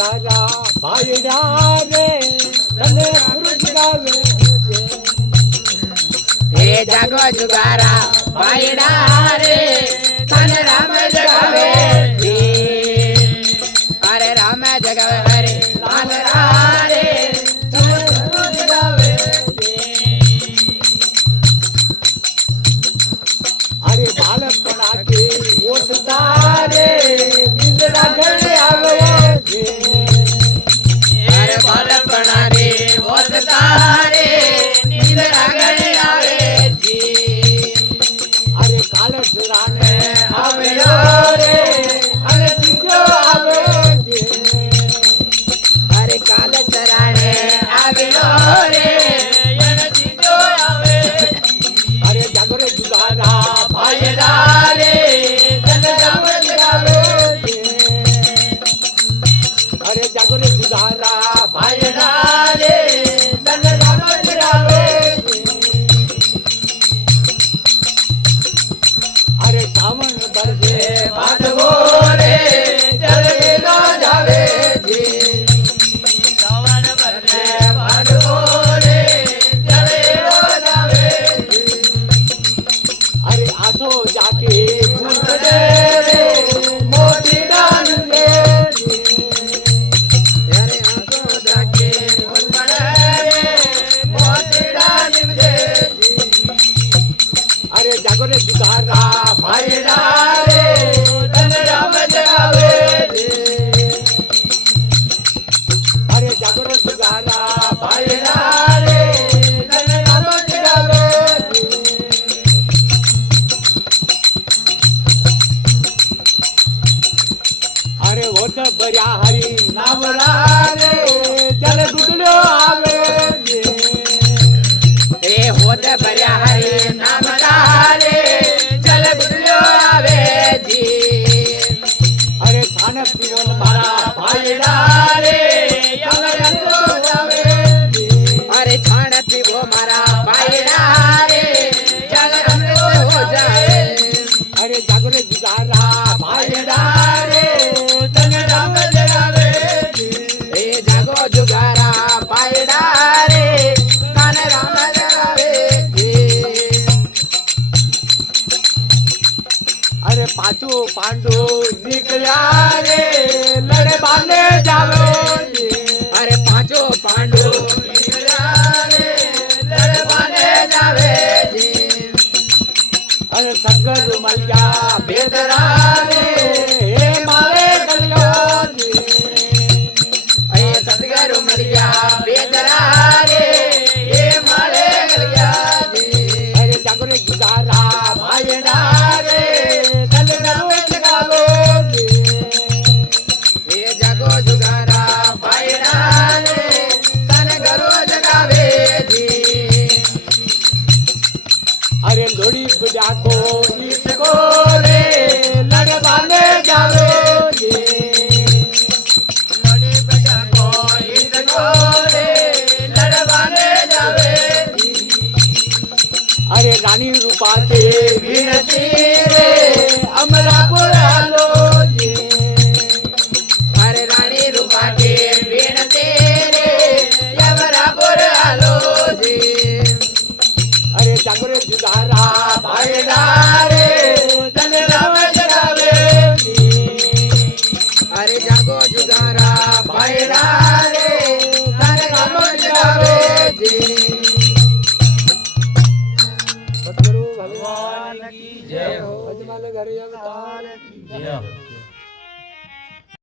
जुगारा भाईडा रे तने गुरु जगावे हे जागो जुगारा भाईडा रे तन राम जगावे जी अरे राम जगावे हरे राम रे तन गुरु जगावे अरे बालपणा के ओसता रे निंदड़ा घर आवे अरे बालपणा रे ओसता रे निंदड़ा घर आवे जी अरे काल सुराने आवे रे अरे तीजो आवे अरे काल सराणे आवेलो रे अरे तीजो आवे अरे जागरे जुगारा भाईडा रे तन राम जगावे अरे जागरे जुगारा भाईडा रे तन राम जगावे अरे सावन बरसे बांधवो रे जल ना जावे जी सावन बरसे बांधवो रे जल ना जावे अरे आसो जाके झुंडे रे मोती दान दे अरे आंसू जाके उन्मड़े मोती डाल दे अरे जागरे जुगारा भाईडा रे तन राम जगावे अरे जागरे जुगारा भाईडा रे तन राम जगावे अरे होत बऱ्या हरी नामला रे जल गुडलो आवे रे होत बऱ्या हरी नाम रे चल गुडलो आवे जी अरे थान पिवन मारा भाईडा रे यमरंगो जावे अरे छाण पीवो मारा भाईडा रे जल अमृत हो जाए अरे जागरे जुगारा भाईडा रे तन राम जगावे हे जागो जुगारा भाईडा रे तन राम जगावे अरे पाचो पांडो निकल्या रे लड़े बांधे जावे अरे पांचों पांडु निकला रे लड़वाने जावे जी अरे सगर मलिया बेदरा रे हे मारे गलियो अरे सतगुरु मलिया बेदरा रे ये माले गलिया जी अरे जागरे जुगारा भाईडा रे तन गरो जगावे ये जागो जुगारा भाईडा रे तन गरो जगावे जी अरे लोड़ी बुझा को इसको रे लड़ बांधे जावे लड़े बेटा को इसको रे लड़वाने जावे जी अरे रानी रूपा के विनती रे अमरापुर आलो जी अरे रानी रूपा के विनती रे यमरापुर आलो जी अरे जागरे जुगारा भाईडा रे तन राम जगावे अरे जागो जुगारा भाईडा रे तन राम जगावे जी सतगुरु भगवान की जय हो अजमल घर अवतार की जय हो